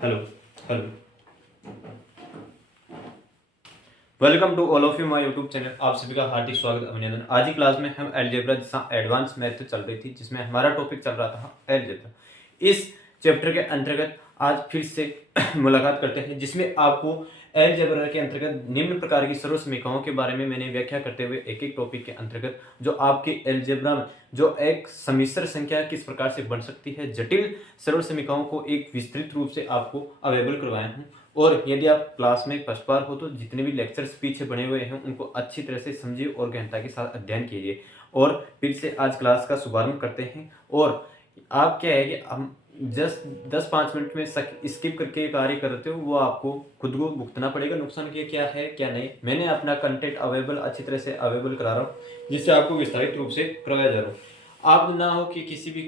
Hello hello welcome to all of you my YouTube channel. आप सभी का हार्दिक स्वागत अभिनंदन। आज की क्लास में हम अलजेब्रा जैसा एडवांस मैथ चल रही थी, जिसमें हमारा टॉपिक चल रहा था अलजेब्रा। इस चैप्टर के अंतर्गत आज फिर से मुलाकात करते हैं, जिसमें आपको अलजेब्रा के अंतर्गत निम्न प्रकार की सर्व समीकरणों के बारे में मैंने व्याख्या करते हुए एक एक टॉपिक के अंतर्गत जो आपके अलजेब्रा में जो एक सम्मिश्र संख्या किस प्रकार से बन सकती है, जटिल सर्व समीकरणों को एक विस्तृत रूप से आपको अवेलेबल करवाया हूँ। और यदि आप क्लास में फर्स्ट बार हो तो जितने भी लेक्चर्स पीछे बने हुए हैं उनको अच्छी तरह से समझिए और गहनता के साथ अध्ययन कीजिए। और फिर से आज क्लास का शुभारंभ करते हैं। और आप क्या है कि हम जस्ट 10-5 मिनट में स्किप करके कार्य करते हो, वो आपको खुद को भुगतना पड़ेगा। नुकसान क्या है क्या नहीं, मैंने अपना कंटेंट अवेलेबल अच्छी तरह से अवेलेबल करा रहा हूँ, जिससे आपको विस्तारित रूप से करवाया जा रहा हूँ। आप ना हो कि किसी भी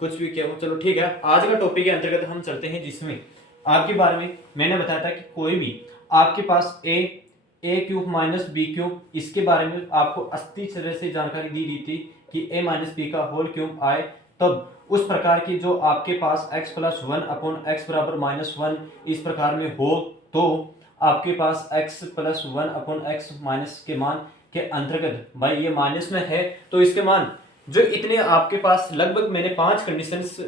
कुछ भी क्या हो। चलो ठीक है, आज का टॉपिक के अंतर्गत हम चलते हैं, जिसमें आपके बारे में मैंने बताया था कि कोई भी आपके पास ए क्यूब माइनस बी क्यूब, इसके बारे में आपको अच्छी तरह से जानकारी दी थी कि ए माइनस बी का होल क्यूब आए, तब उस प्रकार की जो आपके पास x plus one upon x बराबर माइनस वन इस प्रकार में हो, तो आपके पास x plus one upon x minus के मान के अंतर्गत भाई ये माइनस में है, तो इसके मान जो इतने आपके पास लगभग मैंने 5 कंडीशंस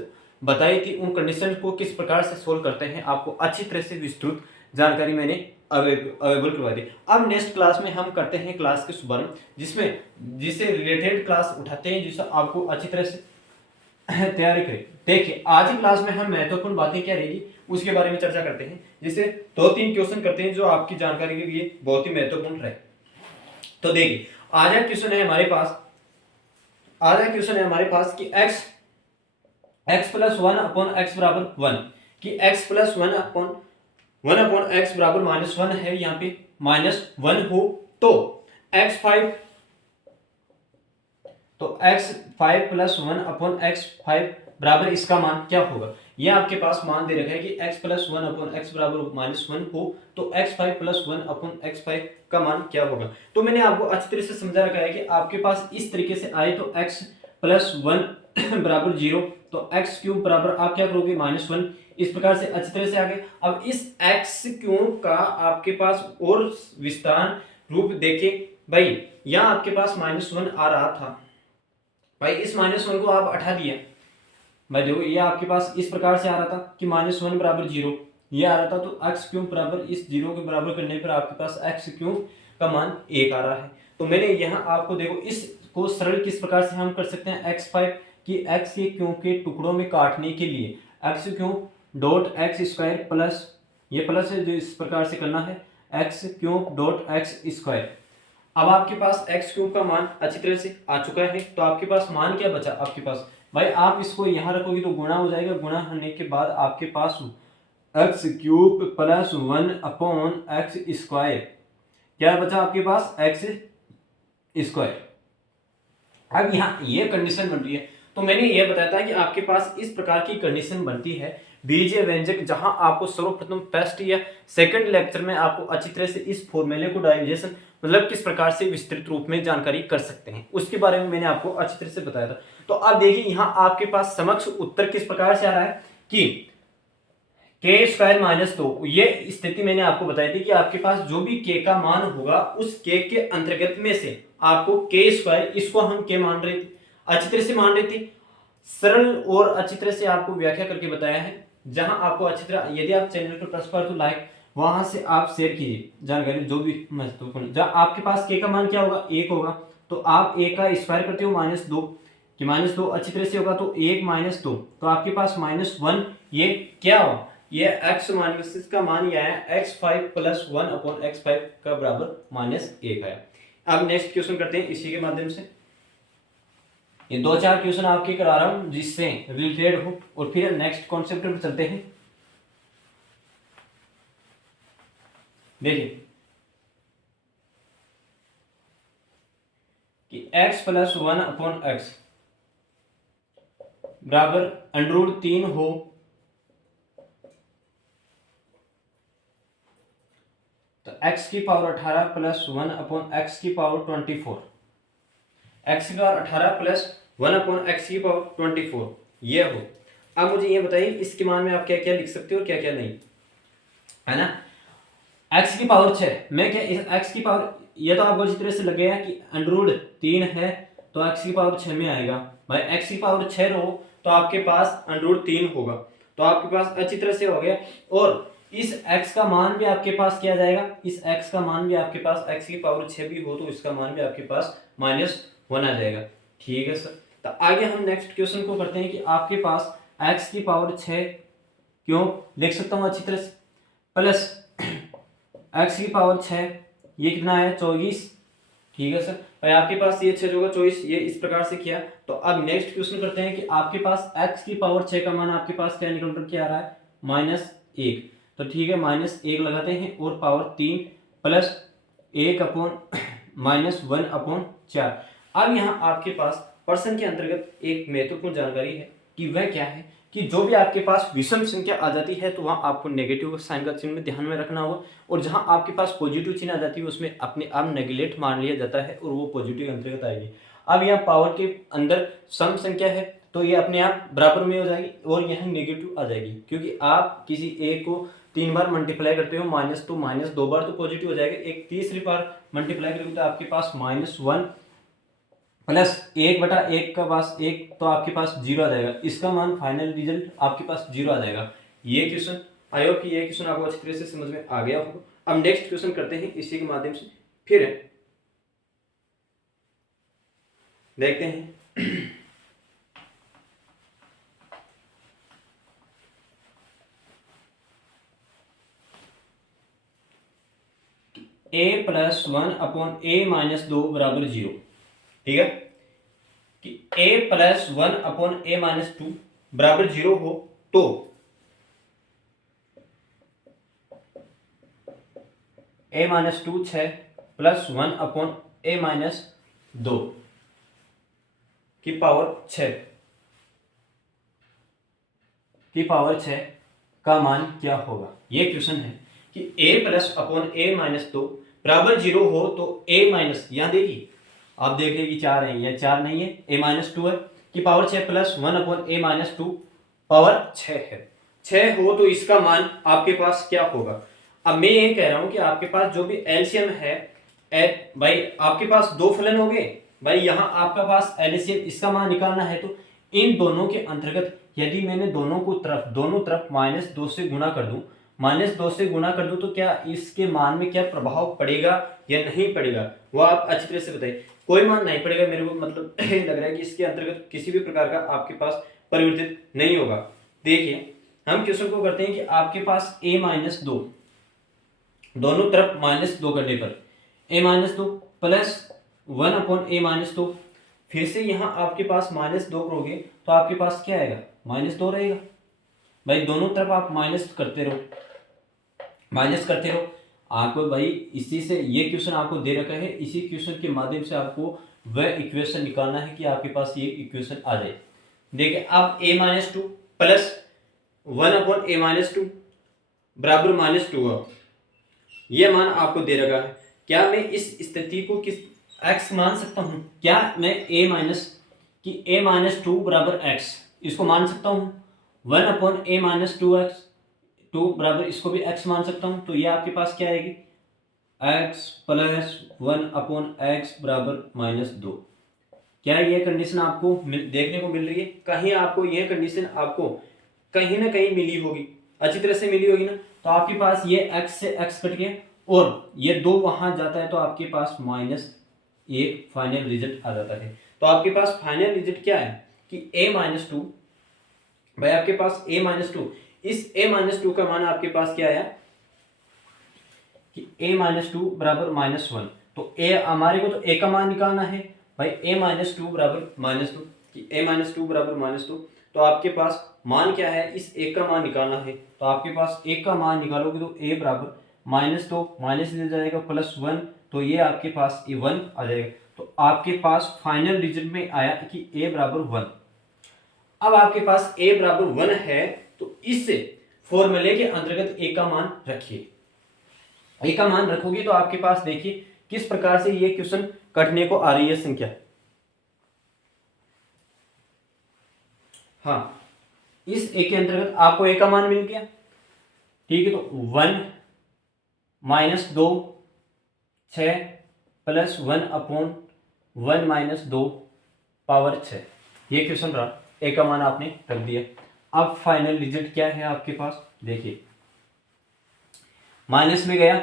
बताई थी, उन कंडीशन को किस प्रकार से सोल्व करते हैं आपको अच्छी तरह से विस्तृत जानकारी मैंने अवेलेबल करवा दी। अब नेक्स्ट क्लास में हम करते हैं क्लास के शुभारंभ, जिसमें जिससे रिलेटेड क्लास उठाते हैं, जिससे आपको अच्छी तरह से तैयारी करें। देखिए आज की क्लास में हम महत्वपूर्ण बातें क्या रहेगी उसके बारे में चर्चा करते हैं, जिससे 2-3 क्वेश्चन करते हैं जो आपकी जानकारी के लिए बहुत ही महत्वपूर्ण रहे। तो देखिए आज का क्वेश्चन है हमारे पास कि x plus one upon x बराबर वन, कि x plus one upon x बराबर माइनस वन है, यहाँ पे माइनस वन हो, तो x5 plus one upon x5 बराबर इसका मान क्या होगा। ये आपके पास मान दे रखा है कि x plus one upon x बराबर माइनस वन हो, तो x5 plus one upon x5 का मान क्या होगा। तो मैंने आपको अच्छी तरह से समझा रखा है कि आपके पास इस तरीके से आए तो x प्लस वन बराबर 0, तो एक्स क्यूब बराबर आप क्या करोगे माइनस वन, इस प्रकार से अच्छी तरह से आगे। अब इस एक्स क्यूब का आपके पास और विस्तार रूप देखे भाई, यहाँ आपके पास माइनस वन आ रहा था भाई, इस माइनस वन को आप हटा दिया भाई, देखो ये आपके पास इस प्रकार से आ रहा था कि माइनस वन बराबर 0 ये आ रहा था, तो एक्स क्यूब बराबर इस 0 के बराबर करने पर आपके पास एक्स क्यूब का मान 1 आ रहा है। तो मैंने यहाँ आपको देखो इसको सरल किस प्रकार से हम कर सकते हैं, x5 कि x के क्यूब के टुकड़ों में काटने के लिए x cube dot x square plus ये प्लस है जो इस प्रकार से करना है x cube dot x square. अब आपके पास एक्स क्यूब का मान अच्छी तरह से आ चुका है, तो आपके पास मान क्या बचा आपके पास भाई, आप इसको यहाँ रखोगे तो गुणा हो जाएगा, गुणा होने के बाद आपके पास X cube plus one upon X square क्या बचा आपके पास एक्स स्क्वायर। अब यहाँ ये कंडीशन बन रही है, तो मैंने ये बताया था कि आपके पास इस प्रकार की कंडीशन बनती है बीजीय व्यंजक, जहां आपको सर्वप्रथम फर्स्ट या सेकंड लेक्चर में आपको अच्छी तरह से इस फॉर्मूले को डाइजेशन मतलब किस प्रकार से विस्तृत रूप में जानकारी कर सकते हैं उसके बारे में मैंने आपको अच्छी तरह से बताया था। तो अब देखिए यहाँ आपके पास समक्ष उत्तर किस प्रकार से आ रहा है कि के स्क्वायर माइनस 2, ये स्थिति मैंने आपको बताई थी कि आपके पास जो भी के का मान होगा उस के अंतर्गत में से आपको के स्क्वायर, इसको हम के मान रहे थे, अच्छी तरह से मान रहे थे, सरल और अच्छी तरह से आपको व्याख्या करके बताया है। जहां आपको अच्छी तरह, यदि आप चैनल पर प्लस पर तो लाइक वहां से आप शेयर कीजिए जानकारी जो भी महत्वपूर्ण। जहां आपके पास के का मान क्या होगा 1 होगा, तो आप ए का स्क्वायर करते हो माइनस 2 कि माइनस 2 अच्छी तरह से होगा, तो 1 माइनस 2 तो आपके पास माइनस 1, ये क्या होगा ये x माइनस का मान ये आया x5 plus one upon x5 का बराबर माइनस 1 आया। अब नेक्स्ट क्वेश्चन करते हैं इसी के माध्यम से, ये 2-4 क्वेश्चन आपके करा रहा हूं जिससे रिलेटेड हो, और फिर नेक्स्ट कॉन्सेप्ट पर चलते हैं। देखिए कि x plus one upon x बराबर अंडर 3 हो, तो x की power 18 plus one upon x की पावर 24, x की power 18 plus one upon x की पावर 24 ये हो, अब मुझे ये बताइए इसके मान में आप क्या क्या लिख सकते हो और क्या क्या नहीं, है ना। x की पावर 6, मैं क्या इस x की पावर, ये तो आपको अच्छी तरह से लगेगा कि अंडरूट 3 है तो x की पावर 6 में आएगा। भाई x की पावर 6 रहो तो आपके पास अंडरूट 3 होगा, तो आपके पास अच्छी तरह से हो गया। और इस x का मान भी आपके पास क्या जाएगा, इस x का मान भी आपके पास, x की पावर 6 भी हो तो इसका मान भी आपके पास -1 आ जाएगा। ठीक है सर, तो आगे हम नेक्स्ट क्वेश्चन को करते हैं कि आपके पास x की पावर 6 क्यों लिख सकता हूँ अच्छी तरह से, प्लस x की पावर 6, ये कितना है 24। ठीक है सर, भाई आपके पास ये 6 होगा 24, ये इस प्रकार से किया। तो अब नेक्स्ट क्वेश्चन करते हैं कि आपके पास x की पावर 6 का मान आपके पास क्या निकल कर क्या आ रहा है, -1। तो ठीक है -1 लगाते हैं और पावर 3 प्लस 1 अपॉन -1/4। अब यहाँ आपके पास पर्सन के अंतर्गत एक महत्वपूर्ण जानकारी है कि वह क्या है कि जो भी आपके पास विषम संख्या आ जाती है तो वहाँ आपको नेगेटिव साइन का चिन्ह ध्यान में रखना होगा, और जहाँ आपके पास पॉजिटिव चिन्ह आ जाती है उसमें अपने आप नेगलेक्ट मान लिया जाता है और वो पॉजिटिव अंतर्गत आएगी। अब यहाँ पावर के अंदर सम संख्या है तो ये अपने आप बराबर में हो जाएगी और यहाँ नेगेटिव आ जाएगी, क्योंकि आप किसी ए को 3 बार मल्टीप्लाई करते हो -2 बार तो पॉजिटिव हो जाएगा, एक तीसरी बार मल्टीप्लाई करोगे तो आपके पास -1 प्लस 1/1 का पास 1 तो आपके पास 0 आ जाएगा, इसका मान फाइनल रिजल्ट आपके पास 0 आ जाएगा। ये क्वेश्चन, आई होप कि ये क्वेश्चन आपको अच्छी तरह से समझ में आ गया होगा। अब नेक्स्ट क्वेश्चन करते हैं इसी के माध्यम से, फिर देखते हैं। a+1/a-2 बराबर 0। ठीक है कि a+1/a-2 बराबर 0 हो तो a-2 6 +1/a-2 की पावर 6 का मान क्या होगा। ये क्वेश्चन है कि a+/a-2 बराबर 0 हो तो a माइनस, यहाँ देखिए आप देखिए कि 4 है, या 4 नहीं है, a-2 है कि पावर 6 +1/a-2 पावर 6 है। 6 हो तो इसका मान आपके पास क्या होगा। अब मैं ये कह रहा हूं कि आपके पास जो भी एलसीएम है, भाई आपके पास दो फलन हो गए, भाई यहाँ आपका पास एलसीएम इसका मान निकालना है तो इन दोनों के अंतर्गत यदि मैंने दोनों तरफ -2 से गुणा कर दूं, -2 से गुणा कर दूं तो क्या इसके मान में क्या प्रभाव पड़ेगा या नहीं पड़ेगा, वो आप अच्छी तरह से बताइए। कोई मान नहीं पड़ेगा, मेरे को मतलब लग रहा है कि इसके अंतर्गत किसी भी प्रकार का आपके पास परिवर्तित नहीं होगा। देखिए हम क्वेश्चन को करते हैं कि आपके पास a-2 दोनों तरफ -2 करने पर a-2 +1/a-2, फिर से यहाँ आपके पास -2 करोगे तो आपके पास क्या आएगा, -2 रहेगा। भाई दोनों तरफ आप माइनस करते रहो, आपको भाई इसी से ये क्वेश्चन आपको दे रखा है, इसी क्वेश्चन के माध्यम से आपको वह इक्वेशन निकालना है कि आपके पास ये इक्वेशन आ जाए। देखिए अब a-2 +1/a-2 बराबर -2, ये मान आपको दे रखा है। क्या मैं इस स्थिति को किस x मान सकता हूं, क्या मैं a-2 बराबर x इसको मान सकता हूं, 1/a-2x 2 बराबर इसको भी x मान सकता हूं, तो ये आपके पास क्या आएगी, x + 1/x बराबर -2। क्या ये कंडीशन आपको देखने को मिल रही है, कहीं आपको यह कंडीशन आपको कहीं ना कहीं मिली होगी, अच्छी तरह से मिली होगी ना। तो आपके पास ये x से x कट गया और ये 2 वहां जाता है तो आपके पास -1 फाइनल रिजल्ट आ जाता है। तो आपके पास फाइनल रिजल्ट क्या है कि a-2, भाई आपके पास a-2, इस a-2 का मान आपके पास क्या आया कि a-2 बराबर -1, तो a हमारे को तो a का मान निकालना है, भाई a-2 बराबर -2 कि a-2 बराबर -2, तो आपके पास मान क्या है, इस एक का मान निकालना है। तो आपके पास एक का मान निकालोगे तो a बराबर -2 माइनस ले जाएगा +1, तो ये आपके पास 1 आ जाएगा। तो आपके पास फाइनल रिजल्ट में आया कि a बराबर 1। अब आपके पास a बराबर 1 है तो इस फॉर्मूले के अंतर्गत a का मान रखिए। a का मान रखोगे तो आपके पास देखिए किस प्रकार से ये क्वेश्चन कटने को आ रही है संख्या। हाँ इस ए के अंतर्गत आपको ए का मान मिल गया, ठीक है। तो 1 minus 2 6 plus 1 upon 1 minus 2 power 6, ये क्वेश्चन रहा। ए का मान आपने रख दिया। अब फाइनल रिजल्ट क्या है आपके पास, देखिए माइनस में गया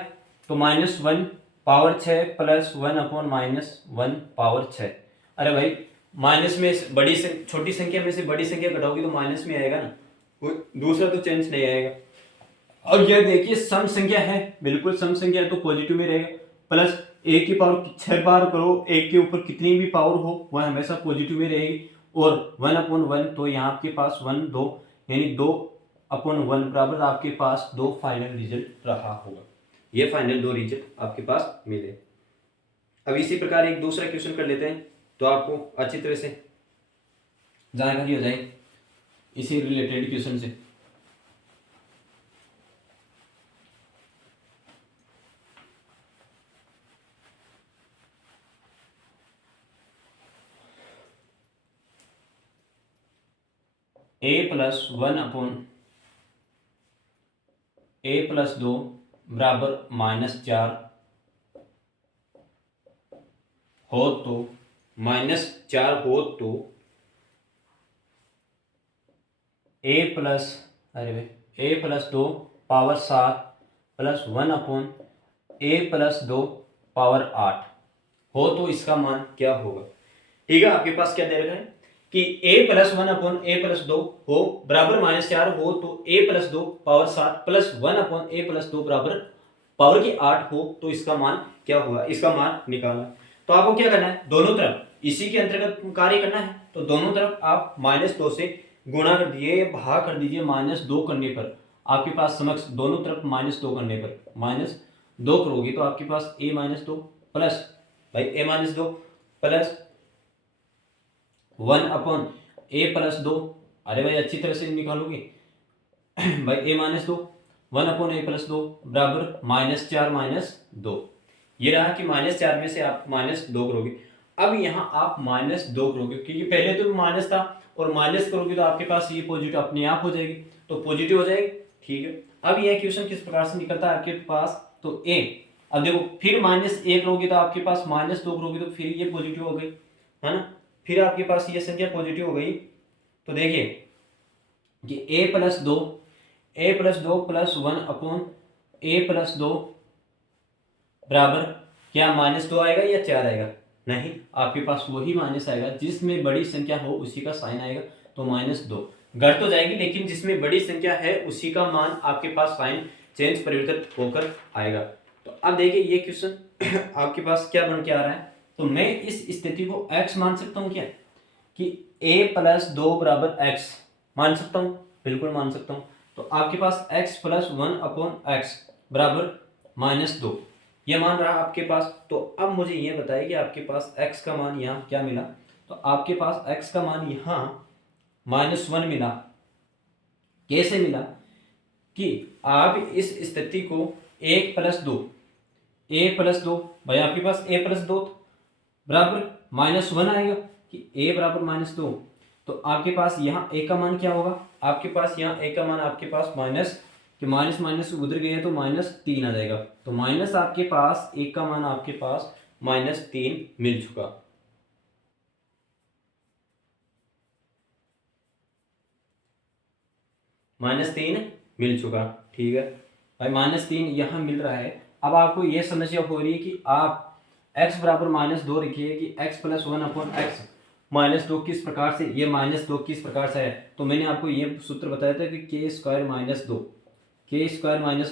तो -1 पावर 6 प्लस 1 अपॉन -1 पावर 6। अरे भाई माइनस में बड़ी से छोटी संख्या में से बड़ी संख्या घटाओगी तो माइनस में आएगा ना, कोई दूसरा तो चेंज नहीं आएगा। और यह देखिए सम संख्या है, बिल्कुल सम संख्या है तो पॉजिटिव में रहेगा। प्लस ए की पावर 6 बार करो, एक के ऊपर कितनी भी पावर हो वह हमेशा पॉजिटिव में रहेगी। और 1/1 तो यहाँ आपके पास 1 2 यानी 2/1 बराबर आपके पास 2 फाइनल रिजल्ट रहा होगा। ये फाइनल 2 रिजल्ट आपके पास मिले। अब इसी प्रकार एक दूसरा क्वेश्चन कर लेते हैं तो आपको अच्छी तरह से जानकारी हो जाए इसी रिलेटेड क्वेश्चन से। a plus 1 upon a plus 2 बराबर -4 हो तो -4 हो तो a plus a + 2 power 7 plus 1 upon a + 2 power 8 हो तो इसका मान क्या होगा। ठीक है, आपके पास क्या दे रखा है कि a + 1 अपॉन a + 2 हो बराबर -4 हो तो a + 2 power 7 plus 1 upon a + 2 बराबर पावर की 8 हो तो इसका मान क्या होगा, इसका मान निकालना। तो आपको क्या करना है, दोनों तरफ इसी के अंतर्गत कार्य करना है। तो दोनों तरफ आप -2 से गुणा कर दिए, भाग कर दीजिए। -2 करने पर आपके पास समक्ष दोनों तरफ -2 करने पर -2 करोगे तो आपके पास a - 2 प्लस भाई a - 2 प्लस 1 अपॉन a + 2। अरे भाई अच्छी तरह से निकालोगे भाई a - 2 1 अपॉन a + 2 बराबर -4 - 2। ये रहा कि -4 में से आप -2 करोगे। अब यहाँ आप -2 करोगे क्योंकि पहले तो माइनस था और माइनस करोगे तो आपके पास ये पॉजिटिव अपने आप हो जाएगी, तो पॉजिटिव हो जाएगी। ठीक है, अब यह क्वेश्चन किस प्रकार से निकलता है आपके पास, तो a अब देखो फिर -1 करोगे तो आपके पास -2 करोगे तो फिर ये पॉजिटिव हो गई, है ना। फिर आपके पास ये संख्या पॉजिटिव हो गई तो देखिए कि a + 2 प्लस 1 अपॉन a + 2 बराबर क्या -2 आएगा या 4 आएगा, नहीं आपके पास वही माइनस आएगा जिसमें बड़ी संख्या हो उसी का साइन आएगा। तो -2 घट तो जाएगी लेकिन जिसमें बड़ी संख्या है उसी का मान आपके पास साइन चेंज परिवर्तित होकर आएगा। तो अब देखिए ये क्वेश्चन आपके पास क्या बन के आ रहा है। तो मैं इस स्थिति को x मान सकता हूँ क्या, कि a + 2 बराबर x मान सकता हूँ, बिल्कुल मान सकता हूँ। तो आपके पास x + 1 अपॉन x बराबर -2 ये मान रहा आपके पास। तो अब मुझे ये बताइए कि आपके पास x का मान यहाँ क्या मिला। तो आपके पास x का मान यहाँ -1 मिला। कैसे मिला कि आप इस स्थिति को 1 + 2 भाई आपके पास a + 2 बराबर -1 आएगा कि a बराबर -2। तो आपके पास यहाँ a का मान क्या होगा, आपके पास यहाँ a का मान आपके पास माइनस कि माइनस उधर गया तो -3 आ जाएगा। तो माइनस आपके पास a का मान आपके पास -3 मिल चुका। -3 मिल चुका, ठीक है भाई -3 यहाँ मिल रहा है। अब आपको यह समस्या हो रही है कि आप x बराबर -2 रखिए कि x + 1 अपॉन x -2 किस प्रकार से, ये -2 किस प्रकार से है। तो मैंने आपको ये सूत्र बताया था कि k² -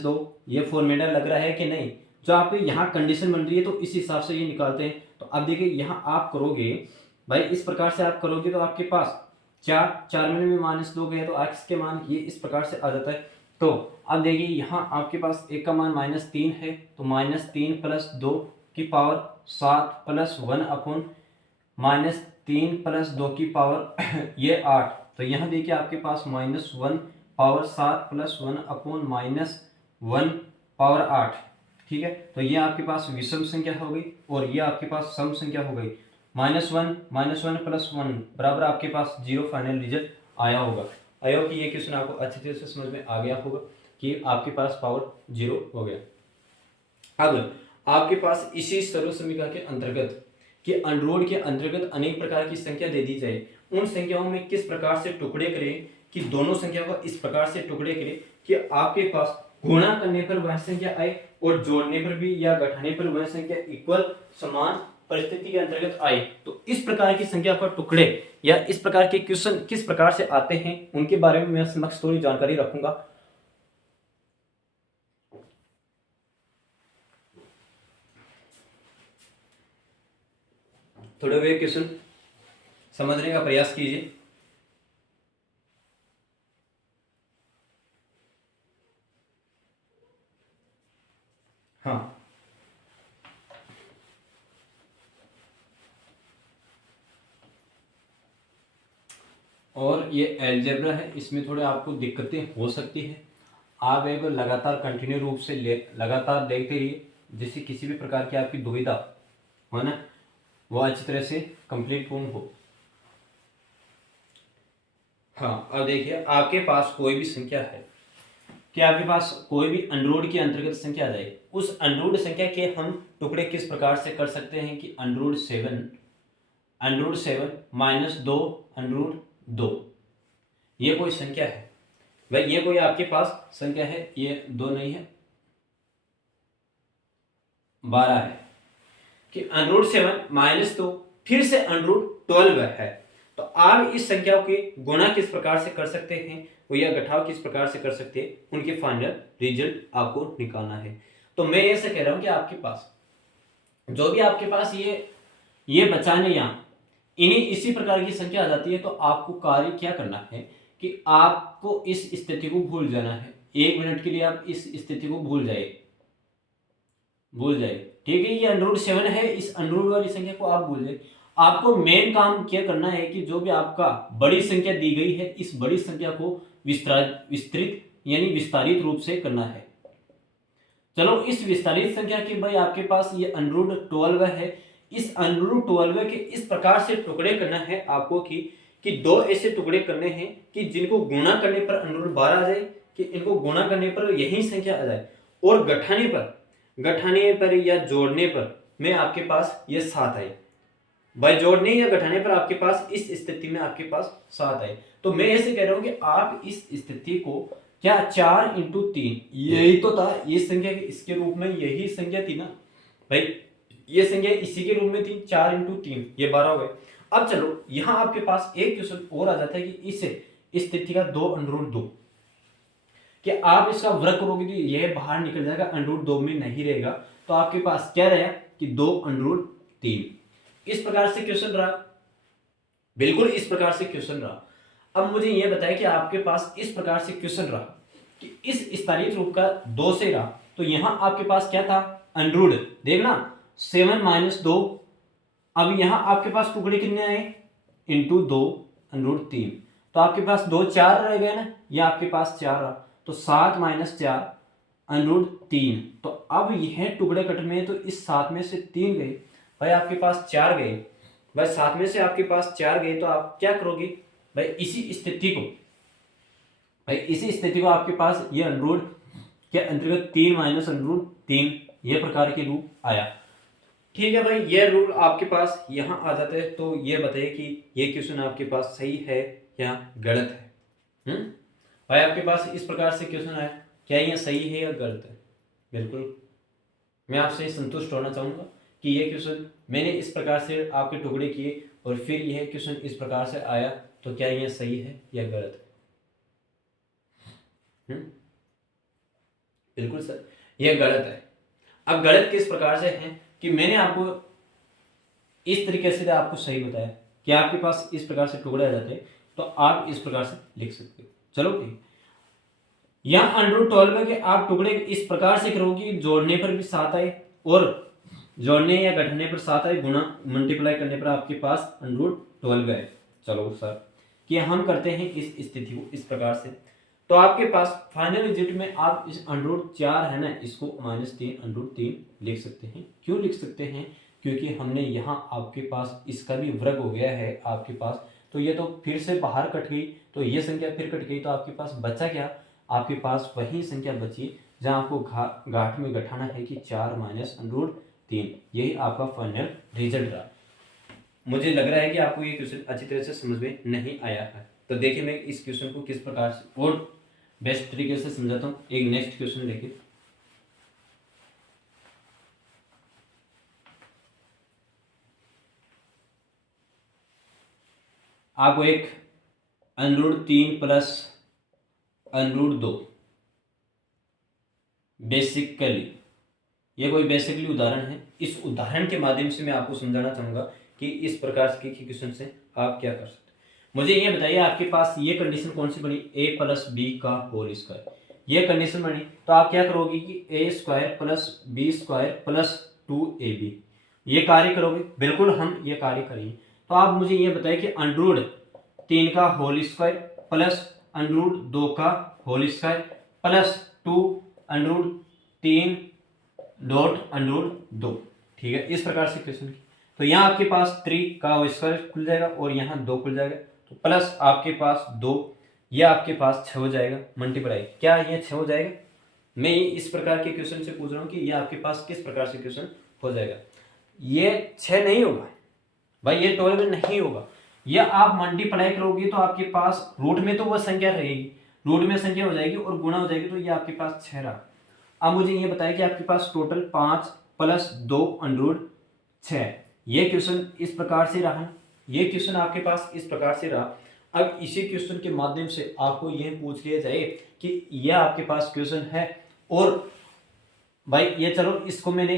2 ये फॉर्मूला लग रहा है कि नहीं। जो आप यहाँ कंडीशन बन रही है तो इस हिसाब से ये निकालते हैं। तो अब देखिए यहाँ आप करोगे भाई इस प्रकार से आप करोगे तो आपके पास 4 में -2 गया तो x के मान ये इस प्रकार से आ जाता है। तो अब देखिए यहाँ आपके पास एक का मान -3 है तो -3 + 2 की पावर 7 प्लस 1 अपॉन -3 + 2 की पावर ये 8। तो यहाँ देखिए आपके पास -1 पावर 7 प्लस 1 अपॉन -1 पावर 8। ठीक है, तो ये आपके पास विषम संख्या हो गई और ये आपके पास सम संख्या हो गई। -1 + 1 बराबर आपके पास 0 फाइनल रिजल्ट आया होगा। आई होप कि ये क्वेश्चन आपको अच्छी तरह से समझ में आ गया होगा कि आपके पास पावर 0 हो गया। अब आपके पास इसी सरल समीकरण के अंतर्गत कि अंडररूट के अंतर्गत अनेक प्रकार की संख्या दे दी जाए, उन संख्याओं में किस प्रकार से टुकड़े करें कि दोनों संख्या को इस प्रकार से टुकड़े करें कि आपके पास गुणा करने पर वह संख्या आए और जोड़ने पर भी या घटाने पर वह संख्या इक्वल समान परिस्थिति के अंतर्गत आए। तो इस प्रकार की संख्या पर टुकड़े या इस प्रकार के क्वेश्चन किस प्रकार से आते हैं उनके बारे में मैं समक्ष थोड़ी जानकारी रखूंगा। थोड़े वे क्वेश्चन समझने का प्रयास कीजिए। हाँ, और ये एलजेब्रा है, इसमें थोड़े आपको दिक्कतें हो सकती है। आप एक लगातार कंटिन्यू रूप से लगातार देखते रहिए, जिससे किसी भी प्रकार की आपकी दुविधा हो ना वो अच्छी तरह से कंप्लीट पूर्ण हो। हाँ, अब देखिए आपके पास कोई भी संख्या है कि आपके पास कोई भी अंडररूट के अंतर्गत संख्या आ जाए, उस अंडररूट संख्या के हम टुकड़े किस प्रकार से कर सकते हैं कि अंडररूट 7 माइनस 2 अंडररूट 2, ये कोई संख्या है भाई, ये कोई आपके पास संख्या है, ये 2 नहीं है 12 है कि अंडररूट 7 माइनस 2 फिर से अंडररूट 12 है। तो आप इस संख्याओं के गुणा किस प्रकार से कर सकते हैं वो या घटाव किस प्रकार से कर सकते हैं, उनके फाइनल रिजल्ट आपको निकालना है। तो मैं ऐसे कह रहा हूं कि आपके पास जो भी आपके पास ये बचाने यहाँ इन्हीं इसी प्रकार की संख्या आ जाती है, तो आपको कार्य क्या करना है कि आपको इस स्थिति को भूल जाना है। 1 मिनट के लिए आप इस स्थिति को भूल जाए, ठीक है। ये अंडररूट 7 है, इस अंडररूट वाली संख्या को आप भूल जाए। आपको मेन काम क्या करना है कि जो भी आपका बड़ी संख्या दी गई है, इस बड़ी संख्या को विस्तृत यानी विस्तारित रूप से करना है। चलो, इस विस्तारित संख्या के भाई आपके पास ये अंडररूट 12 है, इस अंडररूट 12 के इस प्रकार से टुकड़े करना है आपको कि 2 ऐसे टुकड़े करने हैं कि जिनको गुणा करने पर अंडररूट 12 आ जाए, कि इनको गुणा करने पर यही संख्या आ जाए, और घटाने पर या जोड़ने पर में आपके पास ये 7 आए। भाई जोड़ने या घटाने पर आपके पास इस स्थिति में आपके पास 7 आए। तो मैं ऐसे कह रहा हूं कि आप इस स्थिति को क्या 4 इंटू 3, यही तो था, ये संख्या इसके रूप में यही संख्या थी ना भाई, ये संख्या इसी के रूप में थी, 4 इंटू 3 ये 12 हो गए। अब चलो यहां आपके पास एक क्वेश्चन और आ जाता है कि इस स्थिति का 2 अंडररूट 2, कि आप इसका वर्ग करोगे तो यह बाहर निकल जाएगा, अंडररूट 2 में नहीं रहेगा, तो आपके पास क्या रहेगा कि 2 अंडररूट 3। इस प्रकार से क्वेश्चन रहा, बिल्कुल इस प्रकार से क्वेश्चन रहा। अब मुझे यह बताया कि आपके पास इस प्रकार से क्वेश्चन रहा कि इस विस्तारित रूप का 2 से रहा, तो यहां आपके पास क्या था अंडररूट, देखना 7 माइनस 2। अब यहां आपके पास टुकड़े कितने आए इंटू 2 अंडररूट 3, तो आपके पास 2 4 रह गए ना, यह आपके पास 4 रहा, तो 7 माइनस 4 अंडररूट 3। तो अब यह टुकड़े कट में तो इस 7 में से 3 गए भाई, आपके पास 4 गए भाई, 7 में से आपके पास 4 गए, तो आप क्या करोगे भाई, इसी स्थिति को आपके पास ये अंडररूट के अंतर्गत 3 माइनस अंडररूट 3 ये प्रकार के रूप आया। ठीक है भाई, ये रूल आपके पास यहाँ आ जाते हैं। तो ये बताइए कि ये क्वेश्चन आपके पास सही है या गलत है। भाई आपके पास इस प्रकार से क्वेश्चन आया, क्या ये सही है या गलत है? बिल्कुल मैं आपसे संतुष्ट होना चाहूँगा कि ये क्वेश्चन मैंने इस प्रकार से आपके टुकड़े किए और फिर यह क्वेश्चन इस प्रकार से आया, तो क्या ये सही है या गलत है? बिल्कुल सर, यह गलत है। अब गलत किस प्रकार से है कि मैंने आपको इस तरीके से आपको सही बताया कि आपके पास इस प्रकार से टुकड़े आ जाते हैं, तो आप इस प्रकार से लिख सकते हो। चलो ठीक, यहाँ अंडररूट 12 के आप टुकड़े इस प्रकार से करोगे, जोड़ने पर भी 7 आए और जोड़ने या घटाने पर 7 आए, गुणा मल्टीप्लाई करने पर आपके पास अंडररूट 12 आए। चलो सर कि हम करते हैं इस स्थिति को इस प्रकार से, तो आपके पास फाइनल रिजल्ट में आप इस अंडररूट 4 है ना, इसको -3 अंडररूट 3 लिख सकते हैं। क्यों लिख सकते हैं? क्योंकि हमने यहाँ आपके पास इसका भी वर्ग हो गया है आपके पास, तो ये तो फिर से बाहर कट गई, तो ये संख्या फिर कट गई, तो आपके पास बचा क्या, आपके पास वही संख्या बची जहाँ आपको घाट में घटाना है कि 4 माइनस अंडर 3। यही आपका फाइनल रिजल्ट रहा। मुझे लग रहा है कि आपको ये क्वेश्चन अच्छी तरह से समझ में नहीं आया है। तो देखिए मैं इस क्वेश्चन को किस प्रकार से और बेस्ट तरीके से समझाता हूँ। एक नेक्स्ट क्वेश्चन देखिए, आपको एक अंडर 3 प्लस अंडर 2, बेसिकली ये कोई बेसिकली उदाहरण है। इस उदाहरण के माध्यम से मैं आपको समझाना चाहूँगा कि इस प्रकार के क्वेश्चन से आप क्या कर सकते हैं। मुझे ये बताइए, आपके पास ये कंडीशन कौन सी बनी, a प्लस बी का होल स्क्वायर, ये कंडीशन बनी, तो आप क्या करोगे कि a square plus B square plus 2ab, ये कार्य करोगे। बिल्कुल हम ये कार्य करेंगे। तो आप मुझे ये बताइए कि अंडर 3 का होल स्क्वायर प्लस अंडर 2 का whole square plus 2 under 3 dot under 2, ठीक है, इस प्रकार से क्वेश्चन की। तो यहाँ आपके पास 3 का स्क्वायर खुल जाएगा और यहाँ 2 खुल जाएगा, तो प्लस आपके पास 2, ये आपके पास 6 हो जाएगा, मल्टीप्लाई क्या ये 6 हो जाएगा। मैं इस प्रकार के क्वेश्चन से पूछ रहा हूँ कि ये आपके पास किस प्रकार से क्वेश्चन हो जाएगा। ये 6 नहीं होगा भाई, ये 12 नहीं होगा। ये आप मल्टीप्लाई करोगे तो आपके पास रूट में तो वो संख्या रहेगी, रूट में संख्या हो जाएगी और गुणा हो जाएगी, तो ये आपके पास 6 रहा। अब मुझे ये बताया कि आपके पास टोटल 5 प्लस 2 अंडर 6, ये क्वेश्चन इस प्रकार से रहा, ये क्वेश्चन आपके पास इस प्रकार से रहा। अब इसी क्वेश्चन के माध्यम से आपको यह पूछ लिया जाए कि यह आपके पास क्वेश्चन है, और भाई ये चलो इसको मैंने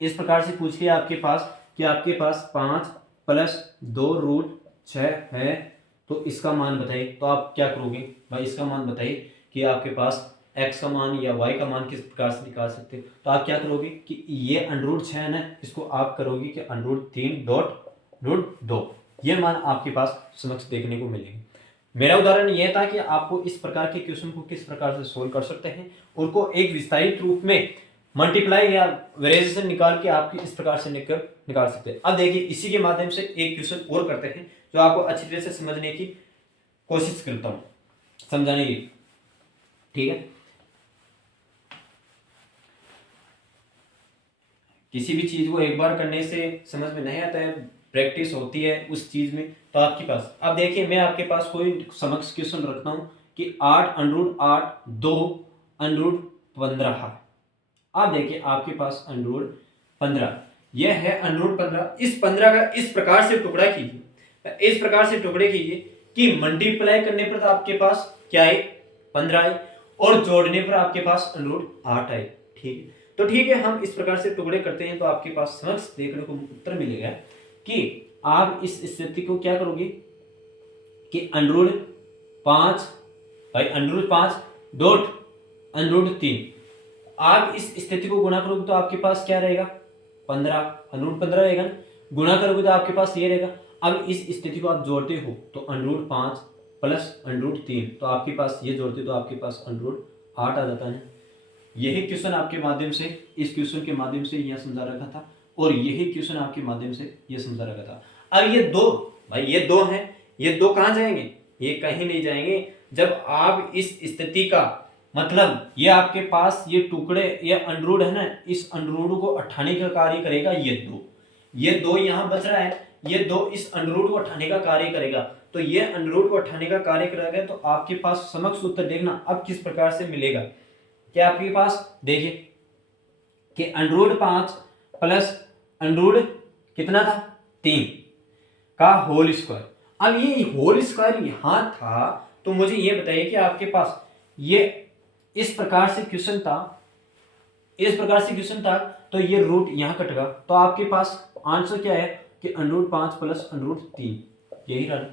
इस प्रकार से पूछ लिया आपके पास कि आपके पास 5 प्लस 2 रूट 6 है, तो इसका मान बताइए। तो आप क्या करोगे भाई, इसका मान बताइए कि आपके पास x का मान या y का मान किस प्रकार से निकाल सकते हैं। तो आप क्या करोगे कि ये अंडर 6 है ना, इसको आप करोगे कि अंडर 3 डॉट रूट 2, ये मान आपके पास समक्ष देखने को मिलेंगे। मेरा उदाहरण यह था कि आपको इस प्रकार के क्वेश्चन को किस प्रकार से सोल्व कर सकते हैं, उनको एक विस्तारित रूप में मल्टीप्लाई या वेरिएशन निकाल के आप इस प्रकार से निकाल सकते हैं। अब देखिए इसी के माध्यम से एक क्वेश्चन और करते हैं जो आपको अच्छी तरह से समझने की कोशिश करता हूँ, समझाने की, ठीक है। किसी भी चीज को एक बार करने से समझ में नहीं आता है, प्रैक्टिस होती है उस चीज में। तो आपके पास अब देखिए मैं आपके पास कोई समक्ष क्वेश्चन रखता हूँ कि 8 अंडर 8 2 अंडर 15। अब देखिए आपके पास अंडर 15, यह है अंडर 15। इस 15 का इस प्रकार से टुकड़ा कीजिए, इस प्रकार से टुकड़े कीजिए कि मल्टीप्लाई करने पर आपके पास क्या आए 15 आए, और जोड़ने पर आपके पास अंडर 8 आए, ठीक है। तो ठीक है, हम इस प्रकार से टुकड़े करते हैं तो आपके पास समक्ष देखने को उत्तर मिलेगा कि आप इस स्थिति को क्या करोगे कि अंडर 5 भाई अंडर 5 डॉट अंडर 3, आप इस स्थिति को गुणा करोगे तो आपके पास क्या रहेगा 15, अंडर 15 रहेगा ना, गुणा करोगे तो आपके पास ये रहेगा। अब इस स्थिति को आप जोड़ते हो तो अंडर 5 प्लस अंडर 3, तो आपके पास ये जोड़ते तो आपके पास अंडर 8 आ जाता है। यही क्वेश्चन आपके माध्यम से इस क्वेश्चन के माध्यम से यह समझा रखा था, और यही क्वेश्चन आपके माध्यम से यह समझा रखा था। अब ये दो भाई ये दो हैं, ये दो कहाँ जाएंगे, ये कहीं नहीं जाएंगे। जब आप इस स्थिति का मतलब ये आपके पास ये टुकड़े ये अंडरूड है ना, इस अंडरूड को उठाने का कार्य करेगा ये दो यहाँ बच रहा है, ये दो इस अंडरूड को उठाने का कार्य करेगा। तो ये अंडरूड को उठाने का कार्य करेगा, तो आपके पास समक्ष उत्तर देखना अब किस प्रकार से मिलेगा। क्या आपके पास देखिए कि अंडरूड 5 प्लस अंडरूड कितना था 3 का होल स्क्वायर। अब ये होल स्क्वायर यहां था, तो मुझे ये बताइए कि आपके पास ये इस प्रकार से क्वेश्चन था, इस प्रकार से क्वेश्चन था, तो ये रूट यहां कटेगा, तो आपके पास आंसर क्या है कि अंडरूड 5 प्लस अंडरूड 3, यही रहा।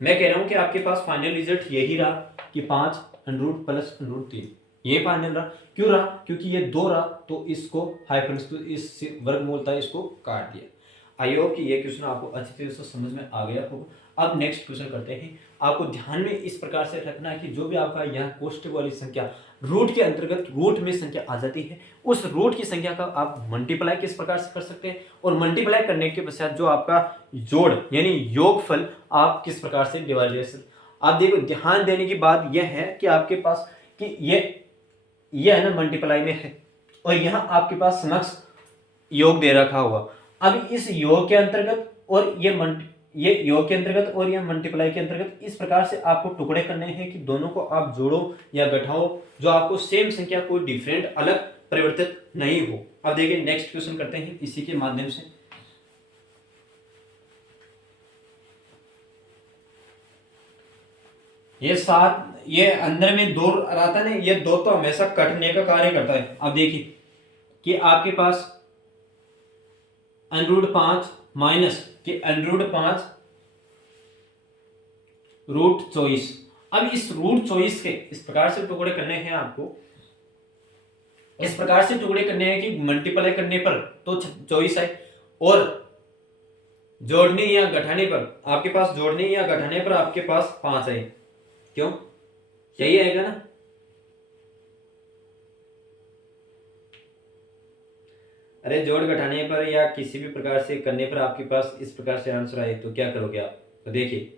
मैं कह रहा हूं कि आपके पास फाइनल रिजल्ट यही रहा कि 5 अंडरूड प्लस अंडरूड 3, ये फाइनल रहा। क्यों रहा, क्योंकि ये 2 रहा, तो इसको हाइपोटेन्यूज इस वर्गमूल था इसको काट दिया। आई होप कि ये क्वेश्चन आपको अच्छी तरह से समझ में आ गया होगा। अब नेक्स्ट क्वेश्चन करते हैं। आपको ध्यान में इस प्रकार से रखना है कि जो भी आपका यह कोष्टक वाली संख्या रूट के अंतर्गत रूट में संख्या आ जाती है, उस रूट की संख्या का आप मल्टीप्लाई किस प्रकार से कर सकते हैं, और मल्टीप्लाई करने के पश्चात जो आपका जोड़ यानी योगफल आप किस प्रकार से डिवाइडेशन आप देखो ध्यान देने की बात यह है कि आपके पास कि ये है ना मल्टीप्लाई में है और यहाँ आपके पास समक्ष योग दे रखा हुआ। अब इस योग के अंतर्गत और ये योग के अंतर्गत और ये मल्टीप्लाई के अंतर्गत इस प्रकार से आपको टुकड़े करने हैं कि दोनों को आप जोड़ो या घटाओ जो आपको सेम संख्या कोई डिफरेंट अलग परिवर्तित नहीं हो। अब देखिए नेक्स्ट क्वेश्चन करते हैं इसी के माध्यम से। ये अंदर में दो रहता है ना, ये दो तो हमेशा कटने का कार्य करता है। अब देखिए कि आपके पास √5 माइनस के √5 √24। अब इस √24 के इस प्रकार से टुकड़े करने हैं आपको, इस प्रकार से टुकड़े करने हैं कि मल्टीप्लाई करने पर तो 24 है और जोड़ने या घटाने पर आपके पास जोड़ने या घटाने पर आपके पास 5 है। क्यों? यही आएगा ना। अरे जोड़ घटाने पर या किसी भी प्रकार से करने पर आपके पास इस प्रकार से आंसर आए तो क्या करोगे आप? तो देखिए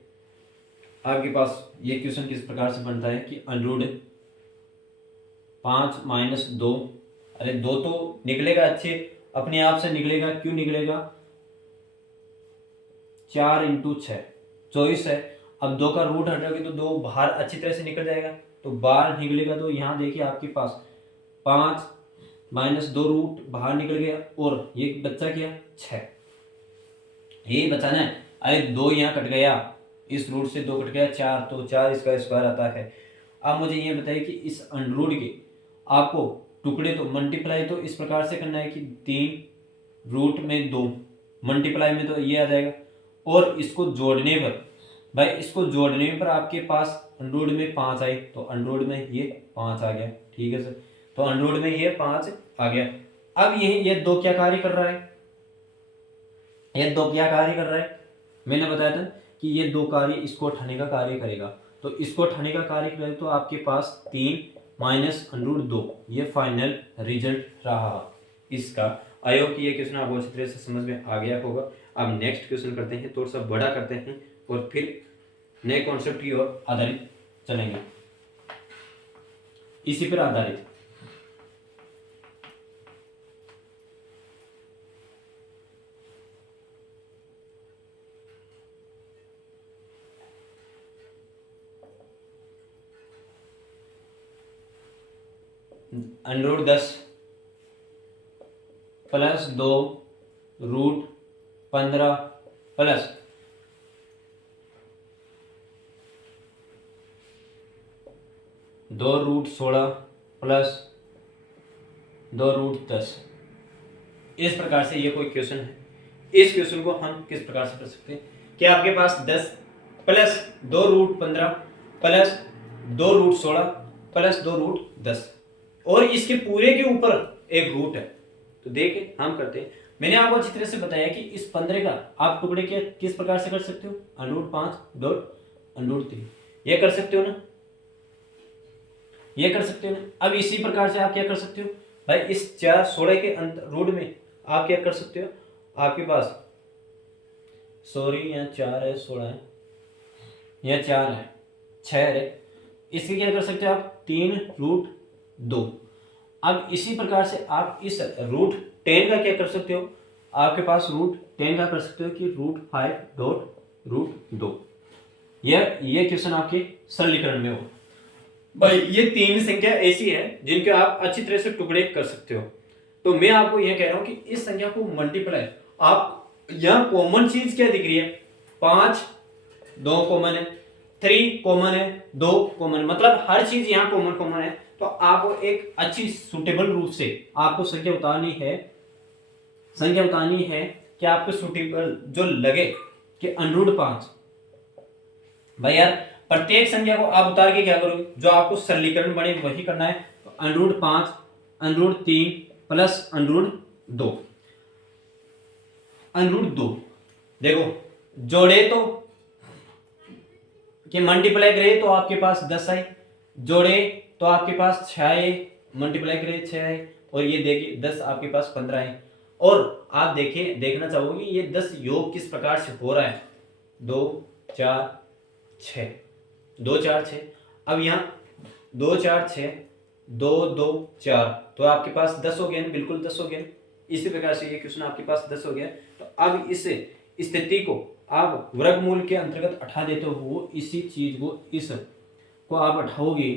आपके पास ये क्वेश्चन किस प्रकार से बनता है कि √5 माइनस 2, अरे 2 तो निकलेगा अच्छे अपने आप से निकलेगा। क्यों निकलेगा? 4 × 6 24 है। अब 2 का रूट हटाओगे तो 2 बाहर अच्छी तरह से निकल जाएगा, तो बाहर निकलेगा। तो यहाँ देखिए आपके पास 5 माइनस 2 रूट बाहर निकल गया और ये बच्चा क्या 6, यही बचाना है। अरे 2 यहाँ कट गया, इस रूट से 2 कट गया 4, तो 4 इसका स्क्वायर आता है। अब मुझे ये बताइए कि इस अंडरूट के आपको टुकड़े तो मल्टीप्लाई तो इस प्रकार से करना है कि 3√2 मल्टीप्लाई में तो ये आ जाएगा और इसको जोड़ने पर भाई इसको जोड़ने पर आपके पास अंडरूट में 5 आए तो अंडरूट में ये 5 आ गया। ठीक है सर, तो अंडरूट में ये 5 आ गया। अब ये 2 क्या कार्य कर रहा है? ये 2 क्या कार्य कर रहा है? मैंने बताया था कि ये 2 कार्य इसको उठाने का कार्य करेगा, तो इसको उठाने का कार्य करेगा तो आपके पास 3 माइनस √2 ये फाइनल रिजल्ट रहा इसका। आई होप कि ये क्वेश्चन आपको अच्छी तरह से समझ में आ गया होगा। अब नेक्स्ट क्वेश्चन करते हैं, थोड़ा सा बड़ा करते हैं और फिर नए कॉन्सेप्ट की ओर आधारित चलेंगे, इसी पर आधारित। √10 प्लस 2 √15 प्लस 2 √16 प्लस 2 √10। इस प्रकार से ये कोई क्वेश्चन है। इस क्वेश्चन को हम किस प्रकार से कर सकते हैं कि आपके पास 10 प्लस 2 √15 प्लस 2 √16 प्लस 2 √10 और इसके पूरे के ऊपर एक रूट है। तो देखिए हम करते हैं। मैंने आपको अच्छी तरह से बताया कि इस 15 का आप टुकड़े के किस प्रकार से कर सकते हो, √5 √3 ये कर सकते हो ना, ये कर सकते हो ना। अब इसी प्रकार से आप क्या कर सकते हो भाई, इस 4 16 के रूट में आप क्या कर सकते हो, आपके पास सॉरी यहाँ 4 है 16 है या 4 है 6 है, इसके क्या कर सकते हो आप 3√2। अब इसी प्रकार से आप इस √10 का क्या कर सकते हो, आपके पास √10 का कर सकते हो कि √5 √2। ये क्वेश्चन आपके सरलीकरण में हो भाई। ये 3 संख्या ऐसी है जिनके आप अच्छी तरह से टुकड़े कर सकते हो। तो मैं आपको यह कह रहा हूं कि इस संख्या को मल्टीप्लाई, आप यहां कॉमन चीज क्या दिख रही है, 5 2 कॉमन है, 3 कॉमन है, 2 कॉमन, मतलब हर चीज यहाँ कॉमन है। तो आपको एक अच्छी सुटेबल रूप से आपको संख्या उतारनी है कि आपको सुटेबल जो लगे कि √5 भाई यार प्रत्येक संख्या को आप उतार के क्या करोगे, जो आपको सरलीकरण बने वही करना है। तो √5 √3 प्लस √2 देखो जोड़े तो कि मल्टीप्लाई करे तो आपके पास 10 आए, जोड़े तो आपके पास 6 आए, मल्टीप्लाई करे 6 आए और ये देखिए 10 आपके पास 15 आए। और आप देखना चाहोगे ये 10 योग किस प्रकार से हो रहा है, 2 4 6 2 4 6। अब यहाँ 2 4 6 2 2 4, तो आपके पास 10 हो गया ना, बिल्कुल 10 हो गया। इसी प्रकार से ये क्वेश्चन आपके पास 10 हो गया। तो अब इस स्थिति को आप वर्गमूल के अंतर्गत हटा देते हो, इसी चीज को इस को आप हटाओगे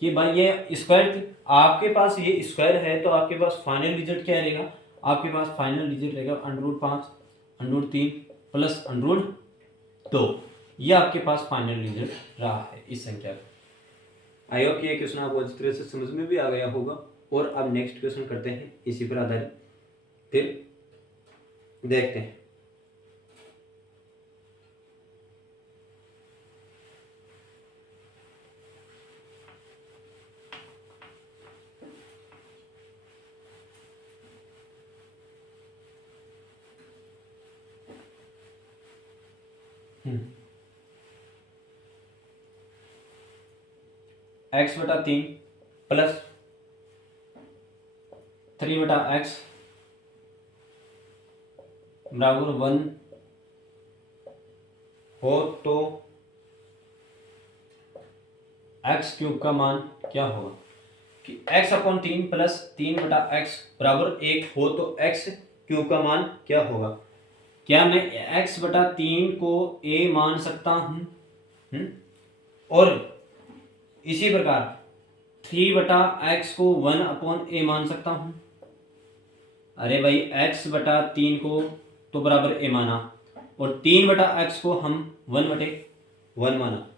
कि भाई ये स्क्वायर, आपके पास ये स्क्वायर है तो आपके पास फाइनल रिजल्ट क्या रहेगा, आपके पास फाइनल रिजल्ट रहेगा √5 √3 प्लस √2। ये आपके पास फाइनल रिजल्ट रहा है इस संख्या का। आई होप कि ये क्वेश्चन आपको अच्छी तरह से समझ में भी आ गया होगा। और अब नेक्स्ट क्वेश्चन करते हैं इसी पर आधारित, फिर देखते हैं। x/3 प्लस 3/x बराबर 1 हो तो x³ का मान क्या होगा। कि x/3 प्लस 3/x बराबर 1 हो तो x³ का मान क्या होगा। क्या मैं x/3 को a मान सकता हूं, और इसी प्रकार 3/x को 1/a मान सकता हूं। अरे भाई x/3 को तो बराबर a माना, और 3/x को हम 1/1 माना।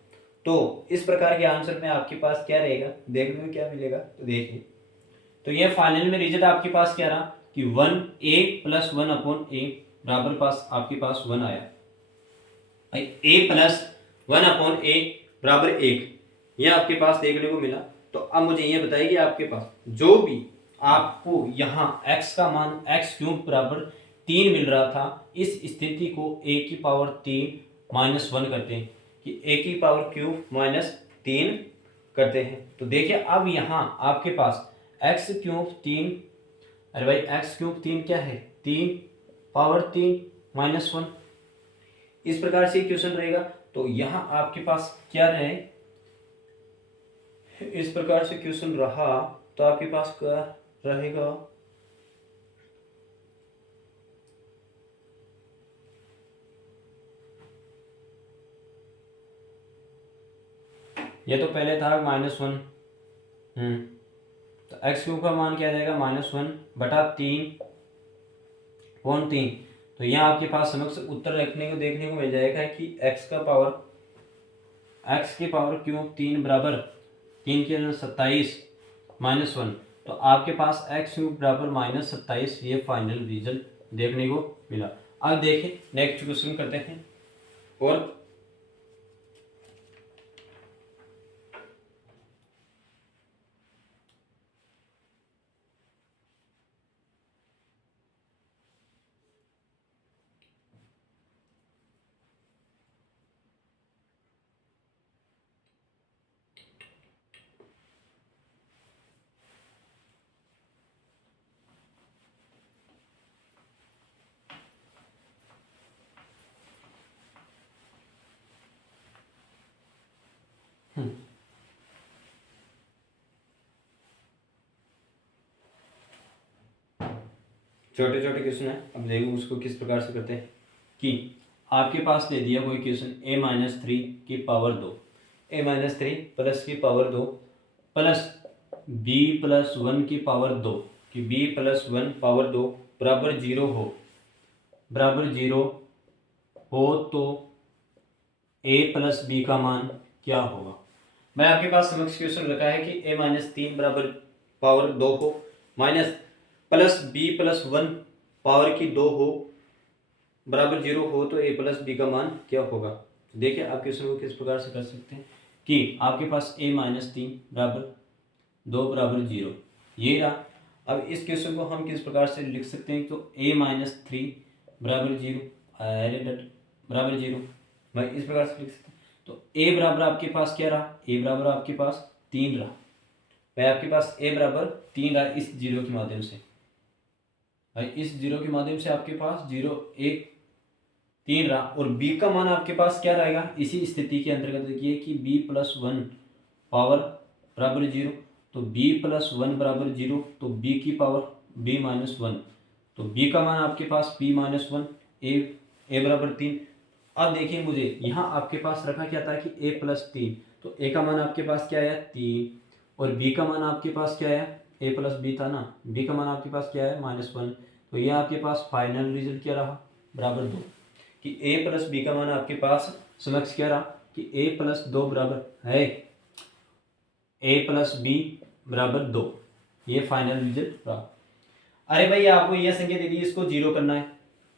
तो इस प्रकार के आंसर में आपके पास क्या रहेगा, देखने में क्या मिलेगा, तो देखिए। तो ये फाइनल में रिजल्ट आपके पास क्या रहा कि 1a प्लस 1/a बराबर पास आपके पास 1 आया। a प्लस 1/a बराबर 1, यह आपके पास देखने को मिला। तो अब मुझे ये बताइए कि आपके पास जो भी आपको यहाँ x का मान x³ बराबर 3 मिल रहा था, इस स्थिति को a⁻³ -1 करते हैं, कि a⁻³ -3 करते हैं। तो देखिए अब यहाँ आपके पास x³ 3, अरे भाई x³ 3 क्या है, 3 -1, इस प्रकार से क्वेश्चन रहेगा। तो यहाँ आपके पास क्या रहे, इस प्रकार से क्वेश्चन रहा, तो आपके पास क्या रहेगा, ये तो पहले था -1, तो x³ का मान क्या जाएगा -1/3 तो यहाँ आपके पास समक्ष उत्तर रखने को देखने को मिल जाएगा कि x की पावर क्यूब 3 बराबर 3 के 27 -1, तो आपके पास x³ बराबर -27, ये फाइनल रिजल्ट देखने को मिला। अब देखिए नेक्स्ट क्वेश्चन करते हैं। और छोटे छोटे क्वेश्चन है, अब देखो उसको किस प्रकार से करते हैं। कि आपके पास दे दिया कोई क्वेश्चन a-3 की पावर 2, a-3 प्लस की पावर 2 प्लस b+1 की पावर 2, कि b+1 पावर 2 बराबर 0 हो तो a प्लस बी का मान क्या होगा। मैं आपके पास समक्ष क्वेश्चन रखा है कि a-3 बराबर पावर 2 हो, माइनस प्लस b+1 पावर की 2 हो, बराबर 0 हो तो a प्लस बी का मान क्या होगा। देखिए आप क्वेश्चन को किस प्रकार से कर सकते हैं कि आपके पास a-3 बराबर 2 बराबर 0, ये रहा। अब इस क्वेश्चन को हम किस प्रकार से लिख सकते हैं, तो a-3 बराबर 0, बराबर 0, मैं इस प्रकार से लिख सकते हैं। तो a बराबर आपके पास क्या रहा, a बराबर आपके पास 3 रहा, भाई आपके पास a बराबर 3 रहा इस 0 के माध्यम से। भाई इस 0 के माध्यम से आपके पास 0 1 3 रहा, और b का मान आपके पास क्या रहेगा इसी स्थिति के अंतर्गत देखिए कि b प्लस 1 पावर बराबर 0, तो b प्लस 1 बराबर 0, तो b की पावर b माइनस 1, तो b का मान आपके पास b माइनस 1, ए बराबर 3। अब देखिए मुझे यहाँ आपके पास रखा क्या था कि a प्लस 3, तो a का मान आपके पास क्या आया 3, और b का मान आपके पास क्या आया a प्लस b था ना, b का मान आपके पास क्या है -1, तो ये आपके पास फाइनल रिजल्ट क्या रहा बराबर 2, कि a प्लस b का मान आपके पास समक्ष क्या रहा कि a प्लस 2 बराबर है a प्लस b बराबर 2, ये फाइनल रिजल्ट रहा। अरे भाई आपको यह संख्या दे दी, इसको जीरो करना है,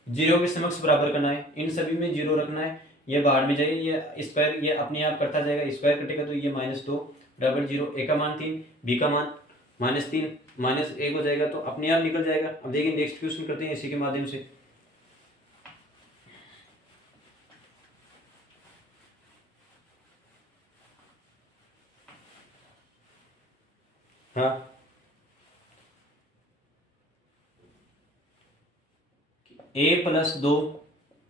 जीरो के समक्ष बराबर करना है, इन सभी में जीरो रखना है, ये बाहर में जाएगा, ये स्क्वायर ये अपने आप करता जाएगा, स्क्वायर कटेगा तो ये -2 बराबर 0, ए का मान 3, बी का मान -3 -1 हो जाएगा, तो अपने आप निकल जाएगा। अब देखिए नेक्स्ट क्वेश्चन करते हैं इसी के माध्यम से। हाँ, a plus 2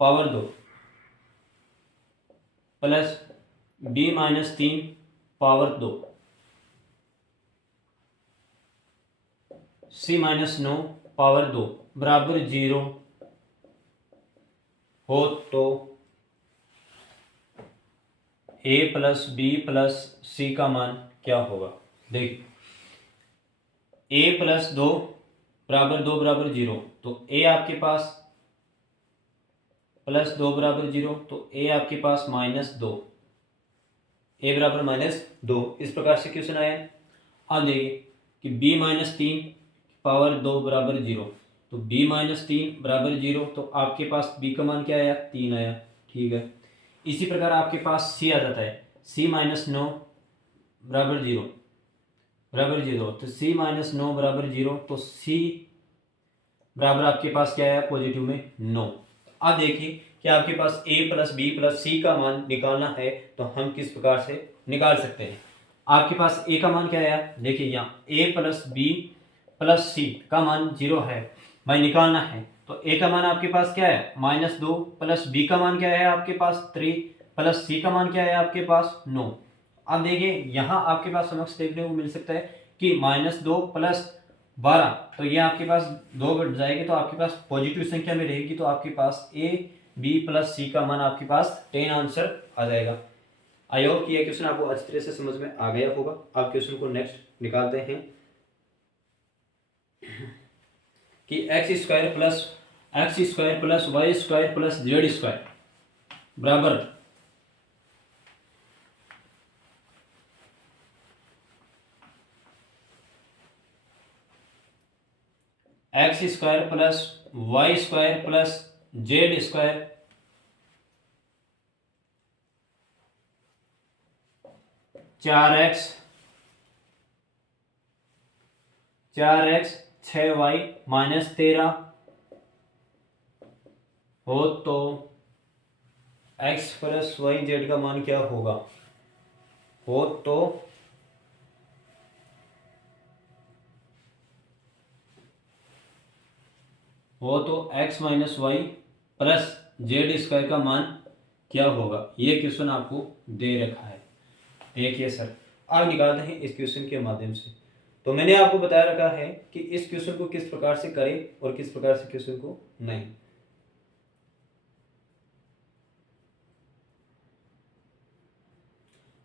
power 2 plus b minus 3 power 2 c minus 9 power 2 बराबर 0 हो तो a plus b plus c का मान क्या होगा। देख a प्लस 2 बराबर 0, तो a आपके पास प्लस 2 बराबर 0, तो a आपके पास -2, a बराबर -2, इस प्रकार से क्वेश्चन आया। अब देखिए कि b माइनस 3 पावर 2 बराबर 0, तो b माइनस 3 बराबर 0, तो आपके पास b का मान क्या आया 3 आया, ठीक है। इसी प्रकार आपके पास c आ जाता है, c माइनस 9 बराबर 0, तो c माइनस 9 बराबर 0, तो c बराबर आपके पास क्या आया पॉजिटिव में 9। अब देखिए कि आपके पास a प्लस बी प्लस सी का मान निकालना है, तो हम किस प्रकार से निकाल सकते हैं। आपके पास a का मान क्या आया, देखिए यहाँ a प्लस बी प्लस सी का मान 0 है भाई, निकालना है, तो a का मान आपके पास क्या है -2, प्लस b का मान क्या है आपके पास 3, प्लस c का मान क्या है आपके पास 9। अब देखिए यहाँ आपके पास समक्ष देखने को मिल सकता है कि -2 प्लस 12, तो ये आपके पास 2 बढ़ जाएगी, तो आपके पास पॉजिटिव संख्या में रहेगी, तो आपके पास a b प्लस सी का मान आपके पास 10 आंसर आ जाएगा। आई होप कि यह क्वेश्चन आपको अच्छी तरह से समझ में आ गया होगा। आप क्वेश्चन को नेक्स्ट निकालते हैं कि X square plus Y square plus Z square बराबर X square plus Y square plus Z square चार एक्स 6y -13 हो तो x प्लस वाई जेड का मान क्या होगा। हो तो x minus Y plus Z square का मान क्या होगा, ये क्वेश्चन आपको दे रखा है। देखिए सर आप निकालते हैं इस क्वेश्चन के माध्यम से। तो मैंने आपको बताया रखा है कि इस क्वेश्चन को किस प्रकार से करें और किस प्रकार से क्वेश्चन को नहीं।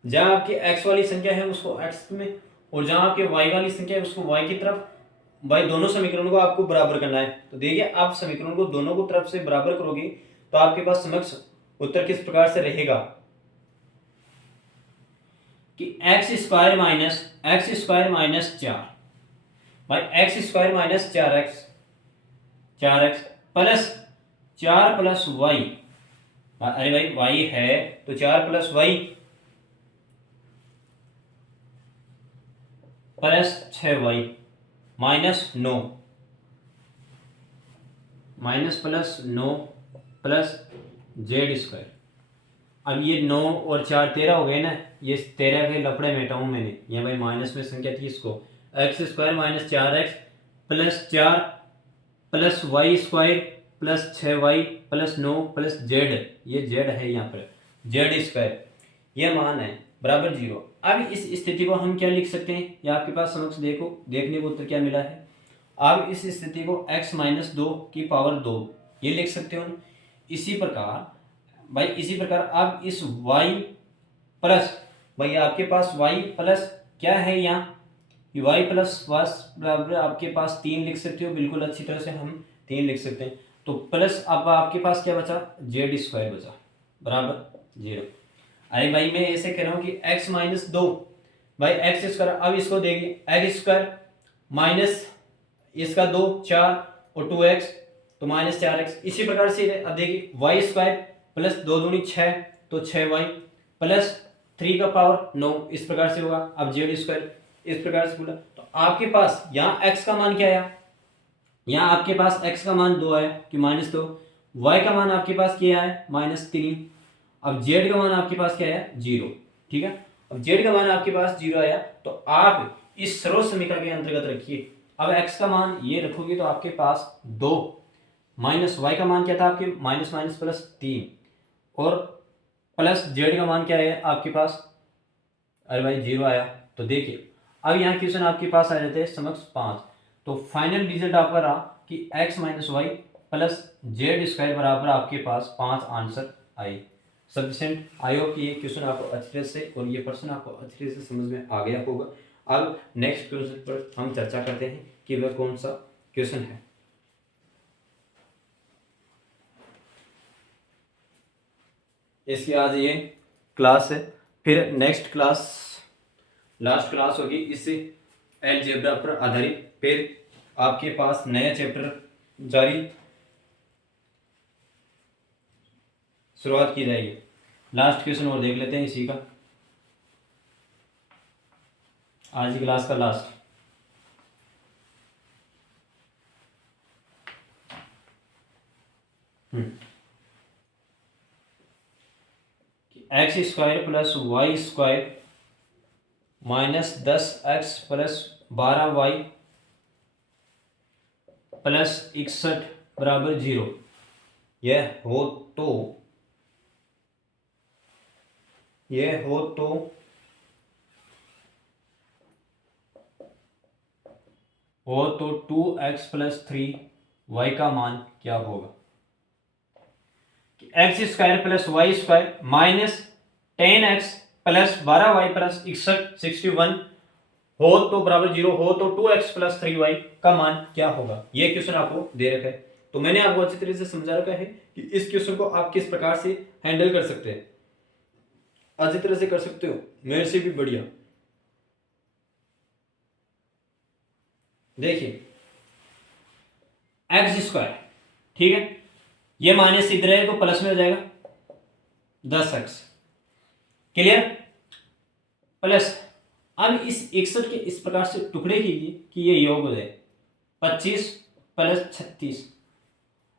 जहां आपकी x वाली संख्या है उसको x में, और जहां आपके y वाली संख्या है उसको y की तरफ, भाई दोनों समीकरणों को आपको बराबर करना है। तो देखिए आप समीकरणों को दोनों को तरफ से बराबर करोगे तो आपके पास समक्ष उत्तर किस प्रकार से रहेगा कि एक्स स्क्वायर माइनस 4, भाई X square minus 4x plus 4 plus Y, अरे भाई वाई है तो 4 plus Y plus 6y -9 +9 plus Z square. अब ये 9 और 4 13 हो गए ना, ये 13 के लफड़े में हटाऊँ मैंने, ये भाई माइनस में संख्या थी, इसको X square -4x plus 4 plus Y square plus 6y plus 9 plus Z, ये जेड है यहाँ पर, जेड स्क्वायर, ये मान है बराबर 0। अब इस स्थिति को हम क्या लिख सकते हैं, ये आपके पास समक्ष देखो, देखने को उत्तर क्या मिला है। अब इस स्थिति को x माइनस 2 की पावर 2 ये लिख सकते हो। इसी प्रकार भाई, इसी प्रकार अब इस y प्लस, भाई आपके पास y प्लस क्या है यहाँ, y प्लस बराबर आपके पास 3 लिख सकते हो, बिल्कुल अच्छी तरह से हम 3 लिख सकते हैं। तो प्लस अब आपके पास क्या बचा, जेड स्क्वायर बचा बराबर 0। अरे भाई मैं ऐसे कह रहा हूँ कि x माइनस 2, भाई एक्स स्क्वायर, अब इसको देखिए एक्स स्क्वायर माइनस इसका 2 4 और 2x तो माइनस 4x। इसी प्रकार से अब देखिए वाई स्क्वायर प्लस 2 दूनी 6 तो 6y प्लस 3 का पावर 9, इस प्रकार से होगा। अब जेड स्क्वायर इस प्रकार से बोला, तो आपके पास यहाँ x का मान क्या आया, यहाँ आपके पास x का मान 2 आया कि माइनस 2, y का मान आपके पास क्या है -3, अब z का मान आपके पास क्या है 0, ठीक है। अब z का मान आपके पास 0 आया तो आप इस सर्व समीकरण के अंतर्गत रखिए। अब x का मान ये रखोगे तो आपके पास 2 माइनस y का मान क्या था आपके माइनस माइनस प्लस 3 और प्लस z का मान क्या है आपके पास, अरे भाई 0 आया। तो देखिए अब यहाँ क्वेश्चन आपके पास आ जाते हैं समक्ष 5, तो फाइनल रिजल्ट आपका रहा कि x minus Y plus Z square बराबर आपके पास 5 आंसर आए। सफिशिएंट। आई होप कि ये क्वेश्चन आपको अच्छी तरह से और ये प्रश्न आपको अच्छी तरह से समझ में आ गया होगा। अब नेक्स्ट क्वेश्चन पर हम चर्चा करते हैं कि वह कौन सा क्वेश्चन है। इसकी आज ये क्लास है, फिर नेक्स्ट क्लास लास्ट क्लास होगी इससे अलजेब्रा पर आधारित, फिर आपके पास नया चैप्टर जारी शुरुआत की जाएगी। लास्ट क्वेश्चन और देख लेते हैं इसी का, आज की क्लास का last. X square plus Y square minus 10x plus 12y plus 61 बराबर 0 यह हो तो 2x प्लस 3y का मान क्या होगा। X square plus Y square minus 10x plus 12y plus 61 हो तो बराबर 0 हो तो 2x प्लस 3y का मान क्या होगा। यह क्वेश्चन आपको दे रखा है, तो मैंने आपको अच्छी तरह से समझा रखा है कि इस क्वेश्चन को आप किस प्रकार से हैंडल कर सकते हैं, अच्छी तरह से कर सकते हो, मेरे से भी बढ़िया। देखिए एक्स स्क्वायर, ठीक है, ये माइनस इधर है तो प्लस में हो जाएगा 10x, क्लियर। प्लस अब इस 61 के इस प्रकार से टुकड़े कीजिए कि ये योग हो जाए 25 प्लस 36।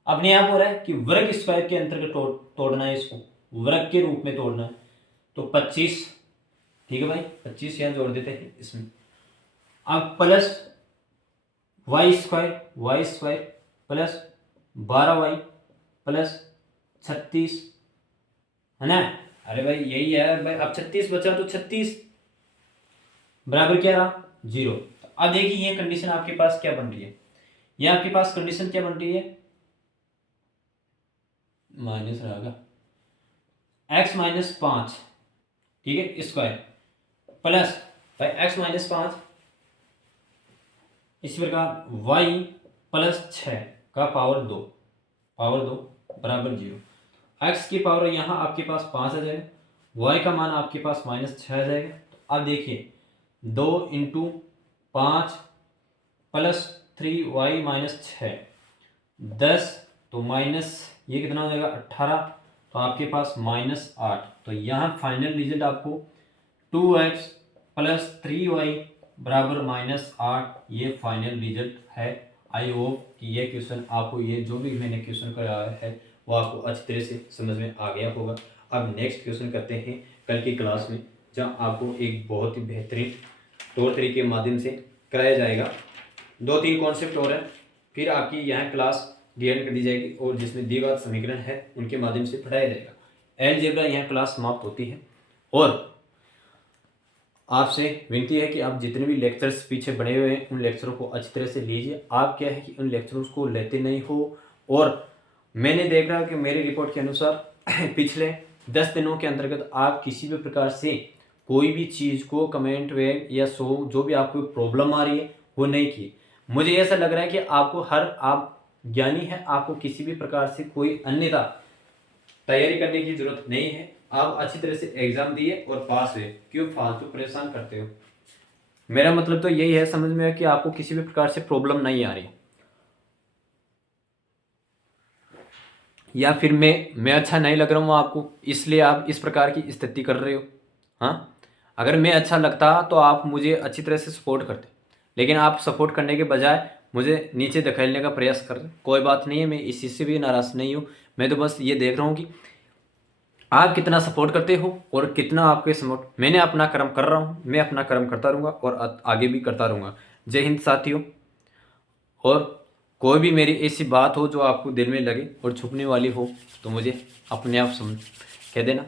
अपने आप हो रहा है कि वर्ग स्क्वायर के अंतर्गत तोड़ना है, इसको वर्ग के रूप में तोड़ना है, तो 25, ठीक है भाई 25 यहाँ जोड़ देते हैं इसमें। अब plus Y square plus 12y plus 36 है ना। अरे भाई यही है भाई, अब 36 बचा तो 36 बराबर क्या रहा 0। तो अब देखिए ये कंडीशन आपके पास क्या बन रही है, ये आपके पास कंडीशन क्या बन रही है, माइनस रहेगा x माइनस 5, ठीक है स्क्वायर प्लस भाई x माइनस 5, इसी प्रकार y प्लस 6 का पावर 2 बराबर 0। x की पावर यहाँ आपके पास 5 आ जाएगा, y का मान आपके पास -6 आ जाएगा। तो अब देखिए 2 इंटू 5 प्लस 3y माइनस 6 10, तो माइनस ये कितना हो जाएगा 18, तो आपके पास -8। तो यहाँ फाइनल रिजल्ट आपको 2x प्लस 3y बराबर -8 ये फाइनल रिजल्ट है। आई होप कि ये क्वेश्चन आपको, ये जो भी मैंने क्वेश्चन कराया है वो आपको अच्छी तरह से समझ में आ गया होगा। अब नेक्स्ट क्वेश्चन करते हैं कल की क्लास में, जहाँ आपको एक बहुत ही बेहतरीन तौर तरीके के माध्यम से कराया जाएगा। 2-3 कॉन्सेप्ट और हैं, फिर आपकी यहाँ क्लास डिवाइड कर दी जाएगी और जिसमें दिए गए समीकरण है उनके माध्यम से पढ़ाया जाएगा। अलजेब्रा यहाँ क्लास समाप्त होती है और आपसे विनती है कि आप जितने भी लेक्चर्स पीछे बने हुए हैं उन लेक्चरों को अच्छी तरह से लीजिए। आप क्या है कि उन लेक्चरों को लेते नहीं हो और मैंने देख रहा कि मेरी रिपोर्ट के अनुसार पिछले 10 दिनों के अंतर्गत आप किसी भी प्रकार से कोई भी चीज़ को कमेंट वे या जो भी आपको प्रॉब्लम आ रही है वो नहीं की। मुझे ऐसा लग रहा है कि आपको आप ज्ञानी है, आपको किसी भी प्रकार से कोई अन्यथा तैयारी करने की जरूरत नहीं है। आप अच्छी तरह से एग्जाम दिए और पास हुए, क्यों फालतू परेशान करते हो। मेरा मतलब तो यही है, समझ में है कि आपको किसी भी प्रकार से प्रॉब्लम नहीं आ रही या फिर मैं अच्छा नहीं लग रहा हूँ आपको इसलिए आप इस प्रकार की स्थिति कर रहे हो। हाँ, अगर मैं अच्छा लगता तो आप मुझे अच्छी तरह से सपोर्ट करते, लेकिन आप सपोर्ट करने के बजाय मुझे नीचे धकेलने का प्रयास कर रहे। कोई बात नहीं है, मैं इस चीज़ से भी नाराज़ नहीं हूँ। मैं तो बस ये देख रहा हूँ कि आप कितना सपोर्ट करते हो और कितना आपके सपोर्ट। मैंने अपना कर्म कर रहा हूँ, मैं अपना कर्म करता रहूँगा और आगे भी करता रहूँगा। जय हिंद साथियों। और कोई भी मेरी ऐसी बात हो जो आपको दिल में लगे और छुपने वाली हो तो मुझे अपने आप समझ कह देना।